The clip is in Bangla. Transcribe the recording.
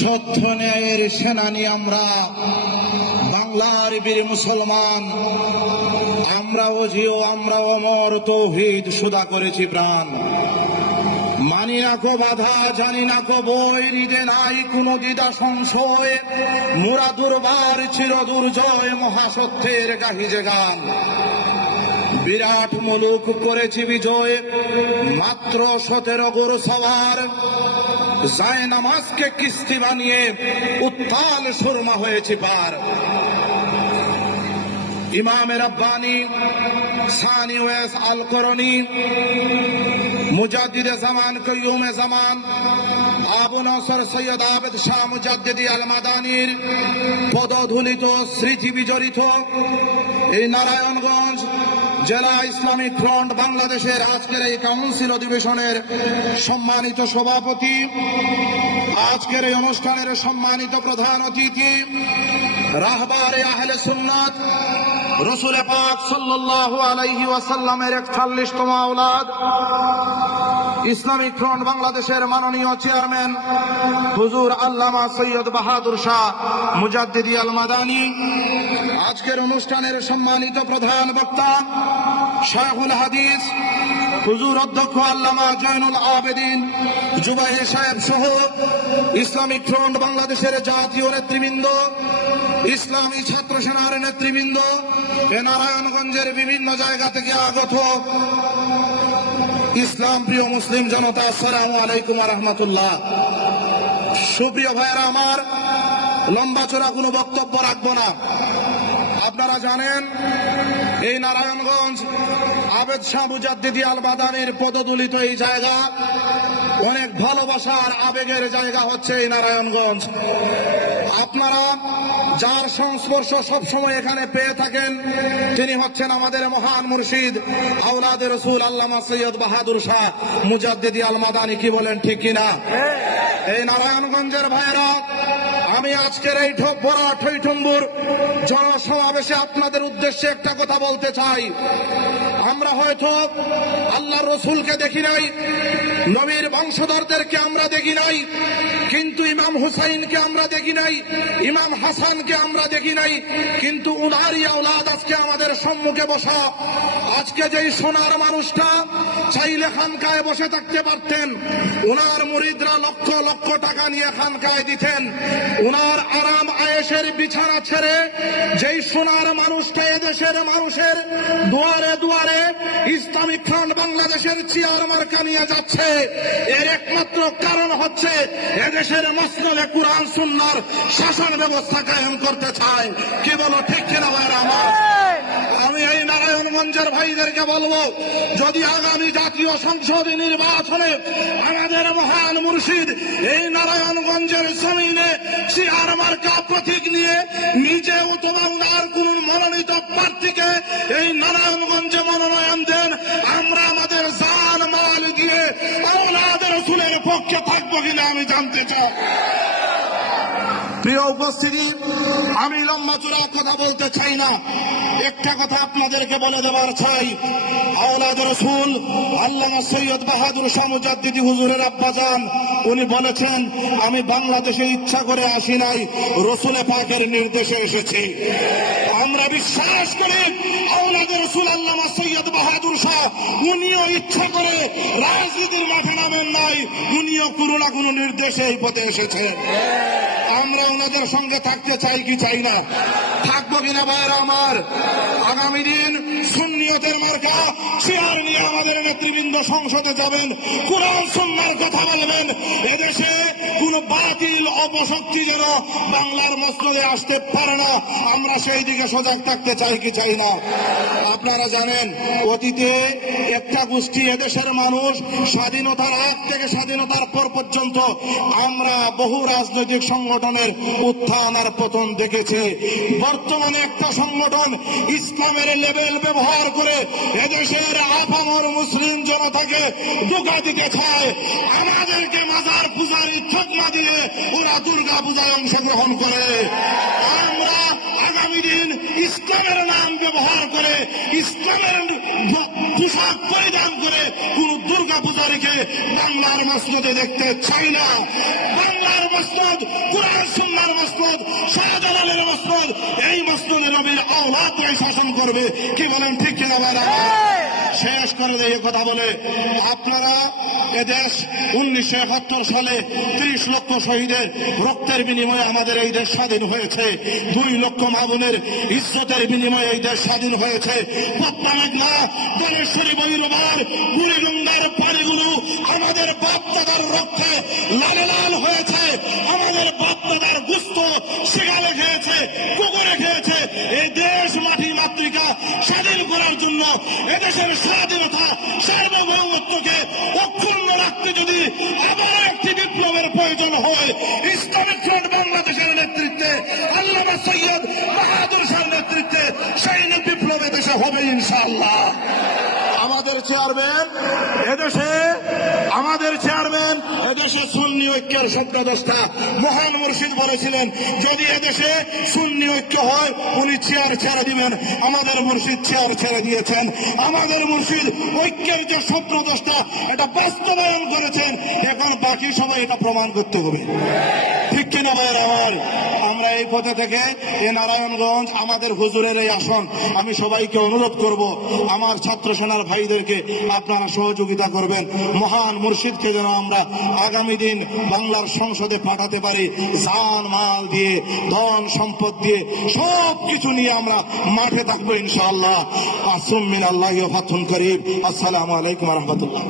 সত্য ন্যায়ের সেনানী আমরা, বাংলার বীর মুসলমান। আমরা অজিও, আমরা অমর, তৌহিদ সুদা করেছি প্রাণ। মানি না কো বাধা, জানি না কো বই, হৃদে নাই কোনো দ্বিধা সংশয়। মোরা দুর্বার চির দুর্জয়, মহাসত্যের গাহি যে গান। বিরাট মুলুক করেছি বিজয়, মাত্র 17 গরু সওয়ার। যায় নামাজকে কিস্তি বানিয়ে উত্তাল সুরমা হয়েছি পার। ইমাম রব্বানি, সানি ওয়েস আল করনি, মুজাদ্দিদে জামান, কয়্যুমে জামান, আবু নসর সৈয়দ আবেদ শাহ মুজাদ্দিদি আল মাদানির পদধূলিত স্মৃতি বিজড়িত এই নারায়ণগঞ্জ জেলা ইসলামিক ফ্রন্ট বাংলাদেশের আজকের এই কাউন্সিল অধিবেশনের সম্মানিত সভাপতি, আজকের এই অনুষ্ঠানের সম্মানিত প্রধান অতিথি, রাহবারে আহলে সুন্নাত, রসুল পাক সাল্লাল্লাহু আলাইহি ওয়াসাল্লামের 41তম আওলাদ, ইসলামিক ফ্রন্ট বাংলাদেশের মাননীয় চেয়ারম্যান হুজুর আল্লামা সৈয়দ বাহাদুর শাহ মুজাদ্দিদি আল মাদানী, আজকের অনুষ্ঠানের সম্মানিত প্রধান বক্তা শাইখুল হাদিস হুজুর অধ্যক্ষ আল্লামা জয়নুল আবেদিন জুবাইর সাহেব সহ ইসলামিক ফ্রন্ট বাংলাদেশের জাতীয় নেতৃবৃন্দ, ইসলামী ছাত্র সেনার নেতৃবৃন্দ, এ নারায়ণগঞ্জের বিভিন্ন জায়গা থেকে আগত ইসলাম প্রিয় মুসলিম জনতা, আসসালামু আলাইকুম ওয়া রাহমাতুল্লাহ। সুপ্রিয় ভাইয়েরা আমার, লম্বা চড়া কোনো বক্তব্য রাখবো না। আপনারা জানেন এই নারায়ণগঞ্জ আবেদ শাহ মুজাদ্দিদি আল মাদানির পদদলিত এই জায়গা, অনেক ভালোবাসার আবেগের জায়গা হচ্ছে এই নারায়ণগঞ্জ। আপনারা যার সংস্পর্শ সবসময় এখানে পেয়ে থাকেন তিনি হচ্ছেন আমাদের মহান মুর্শিদ আওলাদে রসুল আল্লামা সৈয়দ বাহাদুর শাহ মুজাদ্দিদি আল মাদানি। কি বলেন, ঠিক কিনা? এই নারায়ণগঞ্জের ভাইয়েরা, আমি আজকের এই বড় ঠৈঠম্বুর জনসমাবেশে আপনাদের উদ্দেশ্যে একটা কথা বলতে চাই। আমরা হয়তো আল্লাহর রসুলকে দেখি নাই, নবীর বংশধরদেরকে আমরা দেখি নাই, কিন্তু ইমাম হুসাইনকে আমরা দেখি নাই, ইমাম হাসানকে আমরা দেখি নাই, কিন্তু উনারই আওলাদ আজকে আমাদের সম্মুখে বসা। আজকে যেই সোনার মানুষটা চাইলে খানকায় বসে থাকতে পারতেন, উনার মুরিদরা লক্ষ লক্ষ টাকা নিয়ে খানকায় দিতেন, উনার আরাম আয়েশের বিছানা ছেড়ে যেই সোনার মানুষটা এদেশের মানুষের দুয়ারে দুয়ারে ইসলামিক ফ্রন্ট বাংলাদেশের চেয়ার মার্কা নিয়ে যাচ্ছে, এর একমাত্র কারণ হচ্ছে এদেশের মসনদে কুরআন সুন্নাহর শাসন ব্যবস্থা কায়েম করতে চায়। কি বলো, ঠিক কিনা ভাইরা আমার? আমি এই নারায়ণগঞ্জের ভাইদেরকে বলবো, যদি আগামী জাতীয় সংসদ নির্বাচনে আমাদের মহান মুর্শিদ এই নারায়ণগঞ্জের জমিনে চেয়ার মার্কা প্রতীক নিয়ে নিজে উত্তরবঙ্গের কোন মনোনীত প্রার্থীকে এই নারায়ণগঞ্জে মনোনয়ন দেন, আমরা আমাদের জান মাল দিয়ে আওলাদের রাসূলের পক্ষে থাকবো কিনা আমি জানতে চাই। প্রিয় উপস্থিতি, আমি লম্বা চূড়া কথা বলতে চাই না, একটা কথা আপনাদেরকে বলে দেওয়ার চাই। আওলাদ রাসূল আল্লামা সৈয়দ বাহাদুর শাহ মুজাদ্দিদি হুজুরের আব্বাজান উনি বলেছেন, আমি বাংলাদেশে ইচ্ছা করে আসি নাই, রসুল পাকের নির্দেশে এসেছি। আমরা বিশ্বাস করি আওলাদ রাসূল আল্লামা সৈয়দ বাহাদুর শাহ উনিও ইচ্ছা করে রাজনীতির মাঠে নামেন নাই, উনিও কোনো না কোনো নির্দেশে এই পথে এসেছেন। আমরা ওনাদের সঙ্গে থাকতে চাই কি চাই না? থাকবো কিনা ভাইয়েরা আমার? আগামী দিন সুন্নিয়তের মার্কা চেয়ার নিয়ে আমাদের নেতৃবৃন্দ সংসদে যাবেন, কুরআন সুন্নাহর কথা বলবেন, এদেশে কোন বাতিল অপশক্তি যেন বাংলার মসনদে আসতে পারে না, আমরা সেই দিকে সজাগ থাকতে চাই কি চাই না? আপনারা জানেন অতীতে একটা গোষ্ঠী এদেশের মানুষ স্বাধীনতার আগ থেকে স্বাধীনতার পর পর্যন্ত আমরা বহু রাজনৈতিক সংগঠনের উত্থান আর পতন দেখেছে। বর্তমানে একটা সংগঠন ইসলামের লেবেল ব্যবহার করে এদেশের আপামর মুসলিম জনতাকে ধোঁকা দিতে চায়, আমাদেরকে মাজার পূজার তকমা দিয়ে ওরা দুর্গা পূজায় অংশগ্রহণ করে। আমরা আগামী দিন ইসলামের নাম ব্যবহার করে ইসলামের পোশাক পরিধান করে কোন দুর্গা পূজারীকে বাংলার মসজিদে দেখতে চাই না। বাংলা আল্লাহর মসনদ, কুরআন সুন্নাহর মসনদ, শাহজালালের মসনদ, এই মসনদে নবীর আওলাদরাই শাসন করবে। কি বলেন ঠিক কিনা ভাইরা? শেষ করে এই কথা বলে, আপনারা এদেশ 1971 সালে 30 লক্ষ শহীদের রক্তের বিনিময়ে আমাদের এই দেশ স্বাধীন হয়েছে। 2 লক্ষ মা বোনের ইজ্জতের বিনিময়ে এই দেশ স্বাধীন হয়েছে। পদ্মা মেঘনা, বনেশ্বরী, বৈরবার, বুড়িগঙ্গার পানিগুলো আমাদের বাপ দাদার রক্তে লাল লাল হয়েছে। আমাদের বাপ দাদার গুস্ত সেগালে খেয়েছে, পুকুরে খেয়েছে। এই দেশ মাটি মাতৃকা স্বাধীন করার জন্য, এদেশের স্বাধীনতা সার্বভৌমত্বকে অক্ষুণ্ণ রাখতে যদি আবার একটি বিপ্লবের প্রয়োজন হয়, ইসলামিক ফ্রন্ট বাংলাদেশের নেতৃত্বে, আল্লামা সৈয়দ বাহাদুর শাহর নেতৃত্বে সেই বিপ্লব এদেশে হবে ইনশাআল্লাহ। আমাদের চেয়ারম্যান এদেশে সুন্নি ঐক্যের স্বপ্নদ্রষ্টা মহান মুর্শিদ বলেছিলেন, যদি এদেশে সুন্নি ঐক্য হয় উনি চেয়ার ছেড়ে দিবেন। আমাদের মুর্শিদ চেয়ার ছেড়ে দিয়েছেন। আমাদের মুর্শিদ ঐক্যের যে স্বপ্নদ্রষ্টা এটা বাস্তবায়ন করেছেন। এখন বাকি সবাই এটা প্রমাণ করতে হবে। ঠিক কিনা ভাইয়ের আমার? আমরা এই পথে থেকে এ নারায়ণগঞ্জ আমাদের হুজুরের এই আসন, আমি সবাইকে অনুরোধ করব, আমার ছাত্র সেনার ভাইদেরকে আপনারা সহযোগিতা করবেন। মহান মুর্শিদকে যেন আমরা আগামী দিন বাংলার সংসদে পাঠাতে পারি। জান মাল দিয়ে, ধন সম্পদ দিয়ে, সব কিছু নিয়ে আমরা মাঠে থাকবো ইনশাআল্লাহ। আসুম মিনাল্লাহি ওয়া ফাতহুন করিম। আসসালামু আলাইকুম ওয়া রাহমাতুল্লাহ।